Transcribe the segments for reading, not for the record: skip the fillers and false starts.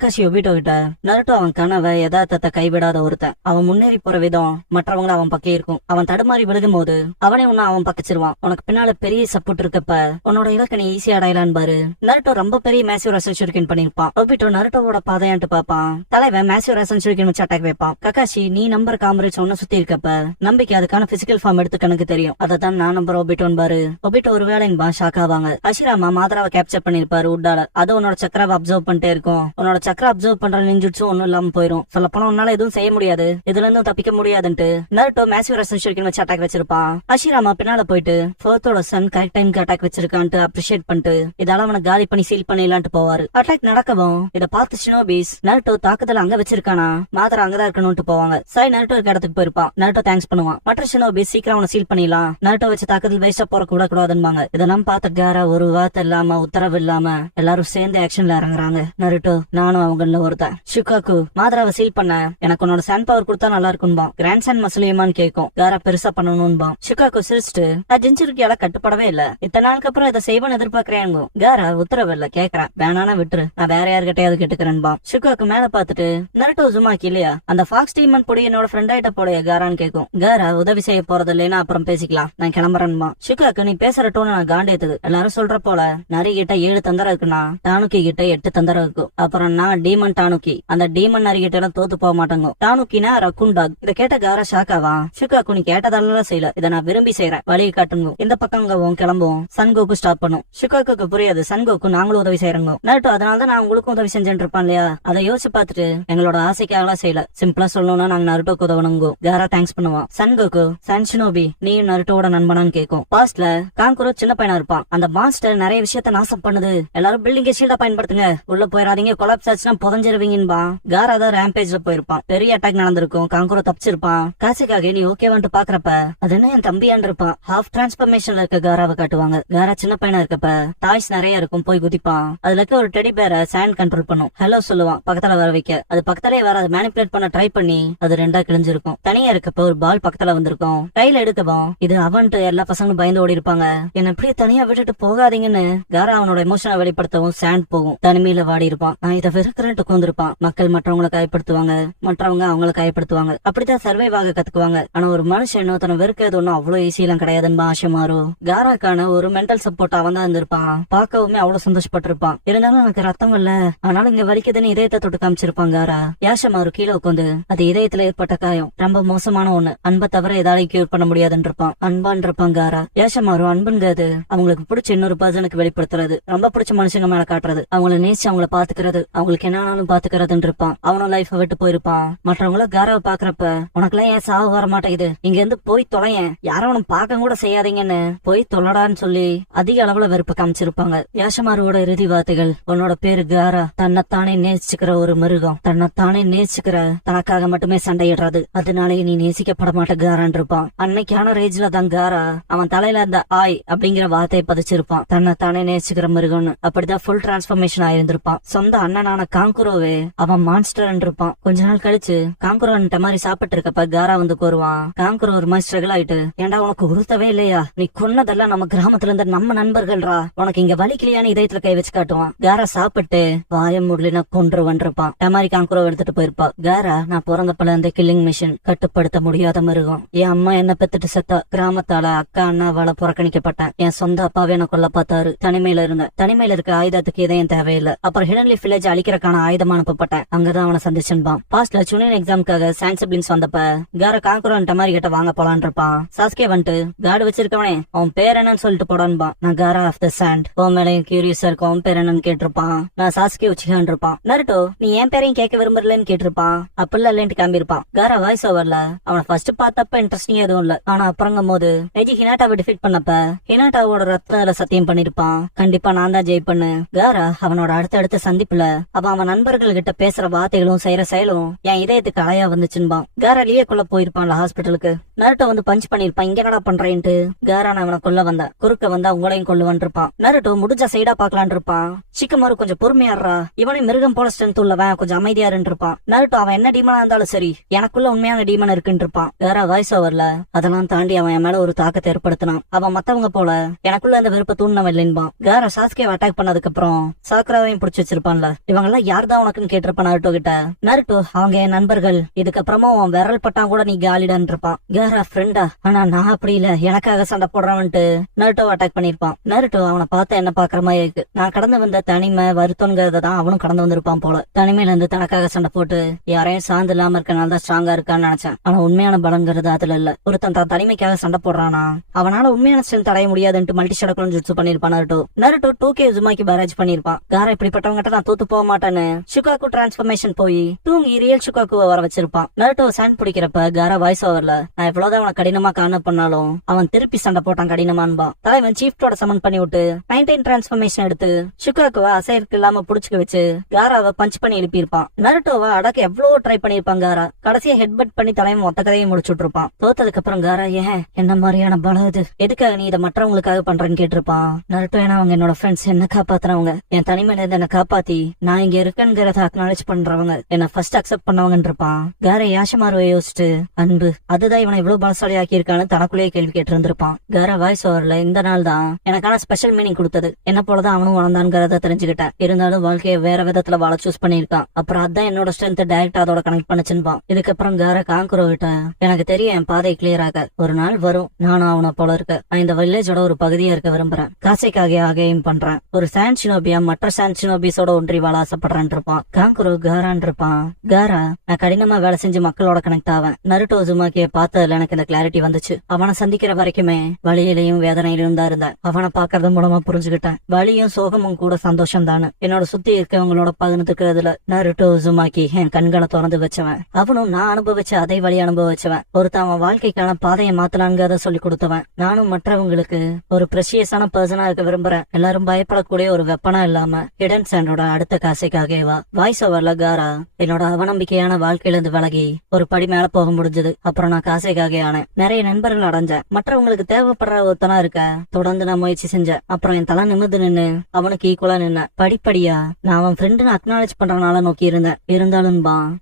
Kakashi Obito கிட்ட Naruto அவன் கனவை யதார்த்தத்தை கைவிடாத ஒருத்தன். அவன் முன்னேறி போற விதம் மற்றவங்கள அவன் பக்கம் இருக்கும். அவன் தடுமாறி விழுகும் போது அவனே உன்ன அவன் பக்கச்சிருவான். உனக்கு பின்னால பெரிய சப்போர்ட் இருக்கப்ப உன்னோட இலக்கை நீ ஈஸியா அடையலான்னு பாரு. நருட்டோ ரொம்ப பெரிய மேசிவ் ரெசன்ஷூரிகன் பண்ணிருப்பான். ஒபிட்டோ நருட்டோவோட பாதையான்ட்டு பாப்பான். தலைவன் மேசிவ் ரெசன்ஷூரிகன் வச்சு அட்டாக் வைப்பான். கக்காஷி நீ நம்பர் காமரேஜ் ஒன்னு சுத்தி இருக்கப்ப நம்பிக்கை அதுக்கான பிசிக்கல் ஃபார்ம் எடுத்து கணக்கு தெரியும். அதான் நான் நம்பர் ஒபிட்டோன் பாரு. ஒபிட்டோ ஒரு வேலைன்பா ஷாக் ஆவாங்க. அஷிராமா மாதராவை கேப்சர் பண்ணிருப்பாரு உட்டால. அது உன்னோட சக்கராவை அப்சர்வ் பண்ணிட்டே இருக்கும். உன்னோட சக்கர அப்சர்வ் பண்ற நிஞ்சுட்ஸும் ஒன்னும் இல்லாம போயிரும். சொல்ல போனா உன்னால எதுவும் செய்ய முடியாது, இதுல இருந்தும் தப்பிக்க முடியாதுன்ட்டு நருட்டோ மேசிவ் ரெசன்ஷூரிகன் வச்சு அட்டாக் வச்சிருப்பான். அஷிராமா பின்னால போயிட்டு ஃபோர்த்தோட சன் கரெக்ட் டைம்க்கு அட்டாக் வச்சிருக்கான்ட்டு அப்ரிஷியேட் பண்ணிட்டு இதால அவனை காலி பண்ணி சீல் பண்ணிடலான்ட்டு போவாரு. அட்டாக் நடக்கவும் இத பார்த்து ஷினோபிஸ் நருட்டோ தாக்குதல் அங்க வச்சிருக்கானா மாதரா அங்கதான் இருக்கணும்னு போவாங்க. சாய் நருட்டோ இருக்க இடத்துக்கு போயிருப்பான். நருட்டோ தேங்க்ஸ் பண்ணுவான். மற்ற ஷினோபிஸ் சீக்கிரம் அவனை சீல் பண்ணிடலாம், நருட்டோ வச்சு தாக்குதல் வேஸ்டா போற கூட கூடாதுன்னு. இதெல்லாம் பார்த்த காரா ஒரு வார்த்தை இல்லாம உத்தரவு இல்லாம எல்லாரும் சேர்ந்து ஆக்ஷன்ல இறங்குறாங்க. நருட்டோ நானும் அவங்கள ஒருத்தன். ஷிகாக்கு மாதராவை சீல் பண்ண எனக்கு உன்னோட சன் பவர் கொடுத்தா நல்லா இருக்கும்பான். கிராண்ட் சன் மசூலியமான்னு கேட்கும். காரா பெருசா பண்ணணும்பான். ஷிகாக்கு சிரிச்சுட்டு நான் ஜிஞ்சிருக்கியால கட்டுப்படவே இல்ல, இத்தனை நாளுக்கு அப்புறம் இதை செய்வன்னு எதிர்பார்க்கிறேன். காரா உத்தரவு இல்ல கேக்குறேன், வேணானா விட்டுரு, நான் வேற யாருக்கிட்டையாவது கேட்டுக்கிறேன்பா. ஷிகாக்கு மேல பாத்துட்டு நருட்டோ ஜுமாக்கி இல்லையா அந்த ஃபாக்ஸ் டீமன் பொடி என்னோட ஃப்ரெண்ட் ஆயிட்ட போலயே காரான்னு கேட்கும். காரா உதவி செய்ய போறது இல்லைன்னா அப்புறம் பேசிக்கலாம், நான் கிளம்புறேன்பா. ஷிகாக்கு நீ பேசுற டோன் நான் காண்டேத்துது. எல்லாரும் சொல்ற போல நரி கிட்ட 7 தந்தரம் இருக்குன்னா டானுக்கி கிட்ட 8 தந்தரம் இருக்கும். அப்புறம் நான் டீமன் டானுக்கி, அந்த டீமன் நரி கிட்ட எல்லாம் தோத்து போக மாட்டாங்க. டானுக்கினா ரக்குன் டாக். இத கேட்ட காரா ஷாக்காவா. ஷிகாக்கு நீ கேட்டதால செய்யல, இதை நான் விரும்பி செய்யறேன், வழியை காட்டுங்க. இந்த பக்கங்கவும் கிளம்புவோம். சன்கோக்கு ஸ்டாப் பண்ணும். ஷிகாக்கு புரியாது, சன்கோக்கு நாங்களும் உதவி செய்யறோங்க. நருட்டோ அதனாலதான் நான் உங்களுக்கும் உதவி செஞ்சுட்டு இருப்பான் இல்லையா, அதை யோசிச்சு பார்த்துட்டு எங்களோட ஆசைக்காக செய்யல, சிம்பிளா சொல்லணும்னா நாங்க நருட்டோக்கு உதவணுங்க. காரா தேங்க்ஸ் பண்ணுவான். சன்கோக்கு சன் ஷினோபி நீயும் நருட்டோட நண்பனான்னு கேட்கும். பாஸ்ட்ல காங்குரோ சின்ன பையனா இருப்பான். அந்த மாஸ்டர் நிறைய விஷயத்த நாசம் பண்ணுது, எல்லாரும் பில்டிங்க ஷீல்டா பயன்படுத்துங்க, உள்ள போயிடாதீங்க, கொலாப்ஸ் ஆச்சுன்னா புதஞ்சிருவீங்கன்பா. காரா தான் ரேம்பேஜ்ல போயிருப்பான். பெரிய அட்டாக் நடந்திருக்கும், காங்குரோ தப்பிச்சிருப்பான். காசுக்காக நீ ஓகேவான்ட்டு பாக்குறப்ப அது என்ன என் தம்பியான் இருப்பான். ஹாஃப் டிரான்ஸ்பர்மேஷன்ல இருக்க காராவை காட்டுவாங்க. காரா சின்ன பையனா இருக்கப்ப டாய்ஸ் நிறைய இருக்கும், போய் குதிப்பான். அதுல இருக்க ஒரு டெடி பேரை சாண்ட் கண்ட்ரோல் பண்ணும். ஹலோ சொல்லுவான் பக்கத்துல வர வைக்க. அது பக்கத்திலே வர அதை மேனிபுலேட் பண்ண ட்ரை பண்ணி அது ரெண்டா கிழிஞ்சிருக்கும். தனியா இருக்கப்ப ஒரு பால் பக்கத்துல வந்திருக்கும். கையில எடுக்கவும் இது அவன்ட்டு எல்லா பசங்களும் பயந்து ஓடி இருப்பாங்க. என்ன அப்படியே தனியா விட்டுட்டு போகாதீங்கன்னு காரா அவனோட எமோஷனை வெளிப்படுத்தவும் சாண்ட் போகும். தனிமையில வாடி இருப்பான். நான் இதை வெறுக்கிறேன்ட்டு உட்காந்துருப்பான். மக்கள் மற்றவங்களை காயப்படுத்துவாங்க, மற்றவங்க அவங்களை காயப்படுத்துவாங்க. அப்படித்தான் சர்வைவ் ஆக கத்துக்குவாங்க. ஆனா ஒரு மனுஷன் இன்னொருத்தனை வெறுக்கிறது ஒன்னும் அவ்வளவு ஈஸியெல்லாம் கிடையாதுன்னு ஆசைமாறு. காராக்கான ஒரு மென்டல் சப்போர்ட் அவன் தான் இருந்திருப்பான். பார்க்கவுமே அவ்வளவு சந்தோஷப்பட்டிருப்பான். இருந்தாலும் எனக்கு ரத்தம் இல்ல, ஆனாலும் இங்க வலிக்குதுன்னு இதயத்தை தொட்டு காமிச்சிருப்பான் காரா. யாஷமாரு கீழே உட்காந்து அது இதயத்துல ஏற்பட்ட காயம் ரொம்ப மோசமான ஒண்ணு, அன்பை தவிர ஏதாவது கியூர் பண்ண முடியாதுன்னு இருப்பான். அன்பான் இருப்பான் காரா. யாஷமாரு அன்புங்கிறது அவங்களுக்கு பிடிச்ச இன்னொரு பர்சனுக்கு வெளிப்படுத்துறது, ரொம்ப பிடிச்ச மனுஷங்க மேல காட்டுறது, அவங்கள நேசிச்சு அவங்கள பாத்துக்கிறது, அவங்களுக்கு என்னாலும் பாத்துக்கிறதுன்னு இருப்பான். அவனும் லைஃப விட்டு போயிருப்பான். மற்றவங்கள காராவை பாக்குறப்ப உனக்குலாம் ஏன் சாவு வர மாட்டேங்குது, இங்க இருந்து போய் தொலையன், யாரும் அவனை பார்க்க கூட செய்யாதீங்கன்னு போய் தொல்லடான்னு சொல்லி அதிக அளவுல வெறுப்ப காமிச்சிருப்பாங்க. யாஷமாரோட இறுதி வார்த்தைகள் உன்னோட பேரு காரா, தன்னைத்தானே நேசிச்சுக்கிற ஒரு மிருகம், தன்னைத்தானே நேசிச்சுக்கிற, தனக்காக மட்டுமே சண்டையிடுறது, அதனாலேயே நீ நேசிக்கப்பட மாட்ட காரான் இருப்பான். அன்னைக்கான ரேஜ்ல தான் காரா அவன் தலையில அந்த ஆய் அப்படிங்கிற வார்த்தையை பதிச்சிருப்பான். தன்னைத்தானே நேசிக்கிற மிருகம்னு. அப்படிதான் ஃபுல் டிரான்ஸ்பர்மேஷன் ஆயிருந்திருப்பான். சொந்த அண்ணனான காங்குரோவே அவன் மான்ஸ்டர் இருப்பான். கொஞ்ச நாள் கழிச்சு காங்குரோ மாதிரி சாப்பிட்டு இருக்கப்ப காரா வந்து கோருவான். காங்குரோ ஒரு மாதிரி ஸ்ட்ரகிள் ஆயிட்டு, ஏண்டா உனக்கு உறுத்தவே இல்லையா, நீ கொன்னதெல்லாம் நம்ம கிராமத்துல இருந்த நம்ம நண்பர்கள்ரா, உனக்கு இங்க வலிக்கலையான்னு இதயத்துல கை வச்சு காட்டுவான். காரா சாப்பிட்டு வாய முடியல கொன்றுவன் இருப்பான். டமாரி காங்குரோ எடுத்துட்டு போயிருப்பா. காரா நான் பிறந்தப்பல இந்த கில்லிங் மிஷின், கட்டுப்படுத்த முடியாத மிருகம், என் அம்மா என்ன பெத்துட்டு செத்தா, கிராமத்தால அக்கா அண்ணாவால புறக்கணிக்கப்பட்டேன், என் சொந்த அப்பாவே என்ன கொல்ல பார்த்தாரு, தனிமையில இருந்தேன், தனிமையில இருக்க ஆயுதத்துக்கு இதயம் தேவையில்லை, அப்புறம் ஹிடன்லி வில்லேஜ் அழிக்கிறக்கான ஆயுதமா அனுப்பப்பட்டேன், அங்கதான் அவனை சந்திச்சுப்பான். பாஸ்ட்ல சுனியன் எக்ஸாமுக்காக சாண்ட் சிப்லிங்ஸ் வந்தப்ப காரா காங்குரோ மாதிரி கிட்ட வாங்க போலான் இருப்பான். சாஸ்கே வந்துட்டு காடு வச்சிருக்கவனே உன் பேர் என்னன்னு சொல்லிட்டு போடான்பான். நான் காரா ஆஃப் த சாண்ட், உன் மேலையும் கியூரியஸா இருக்கும், உன் பேர் என்னன்னு கேட்டிருப்பான். நான் சாஸ்கே உச்சிகான் இருப்பான். நருட்டோ நீ என் பேரையும் கேட்க விரும்புறலன்னு கேட்டிருப்பான். அப்படிலாம் இல்லைன்ட்டு கிளம்பிருப்பான். காரா வாய்ஸ் ஓவர்ல அவனை ஃபர்ஸ்ட் பார்த்தப்ப இன்ட்ரெஸ்டிங் எதுவும் இல்ல, ஆனா அப்புறங்கும் போது நெஜி ஹினாட்டாவை டிஃபீட் பண்ணப்ப ஹினாட்டாவோட ரத்தத்துல சத்தியம் பண்ணிருப்பான், கண்டிப்பா நான் தான் ஜெயிப்பண்ணு. காரா அவனோட அடுத்த சந்திப்புல அவன் நண்பர்கள் கிட்ட பேசுற வார்த்தைகளும் செய்யற செயலும் என் இதயத்துக்கு அலையா வந்துச்சுன்பான். காரா லியக்குள்ள போயிருப்பான்ல ஹாஸ்பிட்டலுக்கு. நருட்டோ வந்து பஞ்ச் பண்ணிருப்பான். இங்க என்னடா பண்றேன்ட்டு காரா நான் அவனை கொல்ல வந்தேன், குறுக்க வந்தா உங்களையும் கொல்லுவான் இருப்பான். நருட்டோ முடிஞ்ச சைடா பாக்கலான் இருப்பான். சிக்கமாரு கொஞ்சம் பொறுமையாடுறா, இவனையும் மிருகம் போல ஸ்ட்ரென்த் உள்ளவன், கொஞ்சம் அமைதியா இருப்பான். நருட்டோ அவன் என்ன டீமனா இருந்தாலும் சரி எனக்குள்ள உண்மையான டீமன் இருக்குன்னு இருப்பான். காரா வாய்ஸ் ஓவர்ல அதெல்லாம் தாண்டி அவன் என் மேல ஒரு தாக்கத்தை ஏற்படுத்தினான். அவன் மத்தவங்க போல எனக்குள்ள அந்த விருப்ப தூண்டவன் இல்லைன்பான். காரா சாஸ்கே அட்டாக் பண்ணதுக்கு அப்புறம் சாக்ராவையும் புடிச்சு வச்சிருப்பான்ல, இவங்க அவனெல்லாம் யார்தான் உனக்குன்னு கேட்டிருப்பான் நருட்டோ கிட்ட. நருட்டோ அவங்க என் நண்பர்கள், இதுக்கப்புறமா உன் விரல் பட்டா கூட நீ காலிடான் இருப்பான். காரா ஃப்ரெண்டா, ஆனா நான் அப்படி இல்ல, எனக்காக சண்டை போடுறவன்ட்டு நருட்டோ அட்டாக் பண்ணிருப்பான். நருட்டோ அவனை பார்த்து என்ன பாக்குற மாதிரி இருக்கு. நான் கடந்து வந்த தனிமை வருத்தங்கிறத தான் அவனும் கடந்து வந்திருப்பான் போல. தனிமையில இருந்து தனக்காக சண்டை போட்டு யாரையும் சார்ந்து இல்லாம இருக்கனால தான் ஸ்ட்ராங்கா இருக்கான்னு நினைச்சேன். ஆனா உண்மையான பலங்கிறது அதுல இல்ல. ஒருத்தன் தான் தனிமைக்காக சண்டை போடுறானா அவனால உண்மையான ஸ்ட்ரென்த் அடைய முடியாதுன்ட்டு மல்டி ஷடக்குன்னு ஜுட்சு பண்ணிருப்பான் நருட்டோ. நருட்டோ 2K உசுமாக்கி பேரேஜ் பண்ணிருப்பான். காரா இப்படிப்பட்டவங்கிட்ட நான் தூத்து போக மாட்டேன்னு ஷுகாக்கு டிரான்ஸ்பர்மேஷன் போய் தூங்கி ரியல் ஷுகாக்குவை வர வச்சிருப்பான். நருட்டோ சாண்ட் பிடிக்கிறப்ப காரா வாய்ஸ் ஓவர்ல நான் எவ்வளவுதான் அவனை கடினமா காண பண்ணாலும் அவன் திருப்பி சண்டை போட்டான் கடினமான்பா. தலைவன் சீஃப்டோட சமன் பண்ணி விட்டு 19 டிரான்ஸ்பர்மேஷன் எடுத்து ஷுகாக்குவை அசைருக்கு இல்லாம புடிச்சுக்க வச்சு காராவை பஞ்ச் பண்ணி எழுப்பியிருப்பான். நருட்டோவை அடக்க எவ்வளவு ட்ரை பண்ணிருப்பான் காரா. கடைசியா ஹெட்பட் பண்ணி தலைவன் மொத்த கதையை முடிச்சுட்டு இருப்பான். தோத்ததுக்கு அப்புறம் காரா ஏன் என்ன மாதிரியான பலம் இது, எதுக்காக நீ இதை மற்றவங்களுக்காக பண்றேன்னு கேட்டிருப்பான். நருட்டோ ஏன்னா அவங்க என்னோட ஃப்ரெண்ட்ஸ், என்ன காப்பாத்துறவங்க, என் தனிமையில இருந்து என்ன காப்பாத்தி நான் இங்க இருக்கேங்கிறத அக்னாலேஜ் பண்றவங்க, என்ன ஃபர்ஸ்ட் அக்செப்ட் பண்ணவங்கன்னு இருப்பான். காரா யாஷமாருவை யோசிச்சுட்டு அன்பு அதுதான் இவனை இவ்வளவு பலசாலி ஆக்கி இருக்கான்னு தனக்குள்ளேயே கேள்வி கேட்டு இருந்திருப்பான். காரா வாய்ஸ் ஓவர்ல இந்த நாள் தான் எனக்கான ஸ்பெஷல் மீனிங் கொடுத்தது. என்ன போலதான் அவனும் வளர்ந்தான்ங்கிறத தெரிஞ்சுக்கிட்டேன். இருந்தாலும் வாழ்க்கையை வேற விதத்துல வாழ சூஸ் பண்ணிருக்கான். அப்புறம் அதான் என்னோட ஸ்ட்ரென்த் டைரக்டா அதோட கனெக்ட் பண்ணுச்சுன்பான். இதுக்கப்புறம் காரா காங்குரோ கிட்ட எனக்கு தெரியும் என் பாதை கிளியர் ஆக ஒரு நாள் வரும், நானும் அவனை போல இருக்க. நான் இந்த வில்லேஜோட ஒரு பகுதியா இருக்க விரும்புறேன். காசைக்காக ஆகையும் பண்றேன். ஒரு சான் ஷினோபியா மற்ற சான் ஷினோபிஸோட ஒன்றி வாழ ஆசைப்படுறேன் இருப்பான். காங்குரோ காரான் இருப்பான். காரா நான் கடினமா வேலை செஞ்சு மக்களோட கனெக்ட் ஆவேன். நருட்டோ உசுமாக்கிய பார்த்ததுல எனக்கு இந்த கிளாரிட்டி வந்துச்சு. அவனை சந்திக்கிற வரைக்குமே வழியிலையும் வேதனையிலும் தான் இருந்தேன். அவனை பாக்குறது மூலமா புரிஞ்சுக்கிட்டேன் வலியும் சோகமும் கூட சந்தோஷம் தானு. என்னோட சுத்தி இருக்கவங்களோட பகிர்ந்துக்கிறதுல நருட்டோ உசுமாக்கி என் கண்களை திறந்து வச்சவன். அவனும் நான் அனுபவிச்ச அதே வழி அனுபவிச்சவன். ஒருத்தன் அவன் வாழ்க்கைக்கான பாதையை மாத்தலாங்கிறத சொல்லி கொடுத்தவன். நானும் மற்றவங்களுக்கு ஒரு பிரஷியஸான பர்சனா இருக்க விரும்புறேன். எல்லாரும் பயப்படக்கூடிய ஒரு வெப்பனா இல்லாம ஹிடன் சாண்டோட அடுத்த காசைக்காகவா. வாய்ஸ் ஓவர்ல காரா என்னோட அவநம்பிக்கையான வாழ்க்கையில இருந்து விலகி ஒரு படி மேல போக முடிஞ்சது. அப்புறம் நான் காசைக்காக ஆனேன். நிறைய நண்பர்கள் அடைஞ்சேன். மற்றவங்களுக்கு தேவைப்படுற ஒருத்தனா இருக்க தொடர்ந்து நான் முயற்சி செஞ்சேன். அப்புறம் என் தலை நிமிர்ந்து நின்னு அவனுக்கு ஈக்குவலா நின்ன. படிப்படியா நான் அவன் ஃப்ரெண்டுன்னு அக்னாலேஜ் பண்றனால நோக்கி இருந்தேன். இருந்தாலும்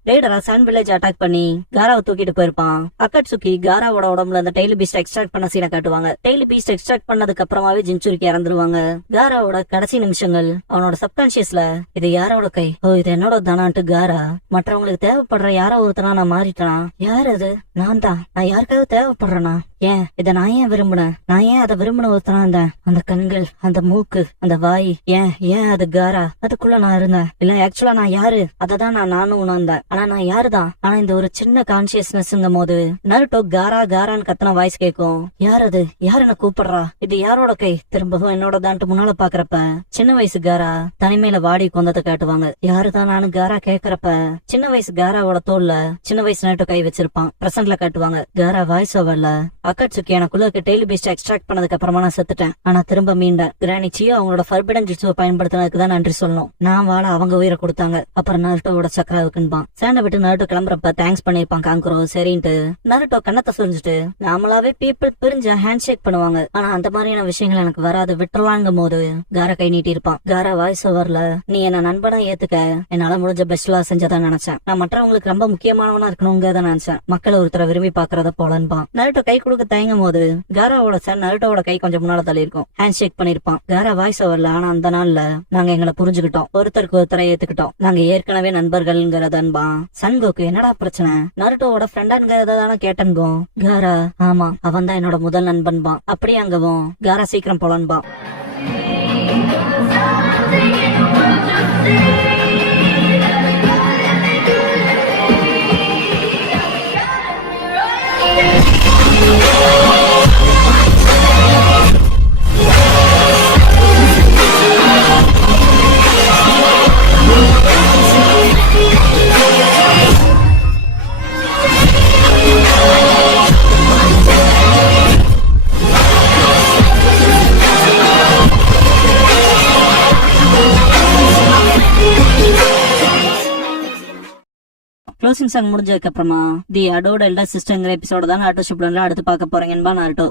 ரேடரா சான் வில்லேஜ் அட்டாக் பண்ணி காராவை தூக்கிட்டு போயிருப்பான். அக்கட்சுக்கி காராவோட உடம்புல அந்த டெய்லி பீஸ்ட் எக்ஸ்ட்ராக்ட் பண்ண சீனை காட்டுவாங்க. டெய்லி பீஸ்ட் எக்ஸ்ட்ராக்ட் பண்ணதுக்கு அப்புறமாவே ஜின்சுரிக்கு இறந்துருவாங்க. காராவோட கடைசி நிமிஷங்கள் அவனோட சப்கான்சியஸ்ல இது யாரோட கை, ஓ இது என்னோட தானான்ட்டு காரா மற்றவங்களுக்கு தேவைப்படுற யாரோ ஒருத்தனா நான் மாறிட்டானா. யார் அது? நான் தான். நான் யாருக்காவது தேவைப்படுறேனா? ஏன் இத நான் ஏன் விரும்பினேன்? நான் ஏன் அதை விரும்பின ஒருத்தனா இருந்தேன்? அந்த கண்கள், அந்த மூக்கு, அந்த வாய், ஏன் ஏன் அது காரா அதுக்குள்ள நான் இருந்தேன். இல்ல ஆக்சுவலா நான் யாரு அததான் நானும் உணர்ந்தேன். ஆனா நான் யாருதான். ஆனா இந்த ஒரு சின்ன கான்சியஸ்னஸ்ங்கும் போது நருட்டோ காரா காரான்னு கத்தன வாய்ஸ் கேட்கும். யார் அது? யார் என்ன கூப்பிடுறா? இது யாரோட கை? திரும்பவும் என்னோட தான்ட்டு முன்னால பாக்குறப்ப சின்ன வயசு காரா தனிமையில வாடி கொந்தத்தை காட்டுவாங்க. யாருதான் நானு காரா கேக்குறப்ப சின்ன வயசு காராவோட தோல்ல சின்ன வயசு நருட்டோ கை வச்சிருப்பான். பிரசன்ட்ல காட்டுவாங்க. காரா வாய்ஸ் ஓவர்ல அக்கட்சுக்கி எனக்குள்ள இருக்க டெய்லி பீஸ்ட் எக்ஸ்ட்ராக்ட் பண்ணதுக்கு அப்புறமா நான் செத்துட்டேன். ஆனா திரும்ப மீண்டேன். கிரானி சியோ அவங்களோட ஃபர்பிடன் ஜிட்சுவை பயன்படுத்தினதுக்கு தான் நன்றி சொல்லணும். நான் வாழ அவங்க உயிரை கொடுத்தாங்க. அப்புறம் நருட்டோவோட சக்கராவுக்குன்பான். சாண்டை விட்டு நருட்டோ கிளம்புறப்ப தேங்க்ஸ் பண்ணிருப்பான் காங்குரோ. சரின்ட்டு நருட்டோ கண்ணத்தை சொல்லிச்சுட்டு நாமளாவே பீப்புள் பிரிஞ்ச ஹேண்ட் ஷேக் பண்ணுவாங்க. ஆனா அந்த மாதிரியான விஷயங்கள் எனக்கு வராது விட்டுலாங்கும் போது காரா கை நீட்டி இருப்பான். காரா வாய்ஸ் ஓவர்ல நீ என்ன நண்பனா ஏத்துக்க என்னால முடிஞ்ச பெஸ்ட்லா செஞ்சதான் நினைச்சேன். நான் மற்றவங்களுக்கு ரொம்ப முக்கியமானவனா இருக்கணுங்கிறத நினைச்சேன். மக்கள் ஒருத்தரை விரும்பி பாக்குறத போலன்பான். நருட்டோ கை கொடுக்க தயங்கும் போது காராவோட சார் நருட்டோட கை கொஞ்சம் முன்னால தள்ளி இருக்கும். ஹேண்ட் ஷேக் பண்ணிருப்பான். காரா வாய்ஸ் ஓவர்ல ஆனா அந்த நாள்ல நாங்க எங்களை புரிஞ்சுக்கிட்டோம். ஒருத்தருக்கு ஒருத்தரை ஏத்துக்கிட்டோம். நாங்க ஏற்கனவே நண்பர்கள்ங்கிறதன்பா. சன்கோக்கு என்னடா பிரச்சனை? நருட்டோவோட ஃப்ரெண்டாங்கிறத தானே கேட்டன்கோ. காரா ஆமா அவன் தான் என்னோட முதல் நண்பன்பா. அப்படியே அங்கவும் காரா சீக்கிரம் போலன்பா. க்ளோசிங் சாங் முடிஞ்சதுக்கு அப்புறமா தி அடோட் எல்டர் சிஸ்டர்ங்கிற எபிசோட தான் நாருட்டோ ஷிப்புடன்ல அடுத்து பார்க்க போறீங்கன்னு நாருட்டோ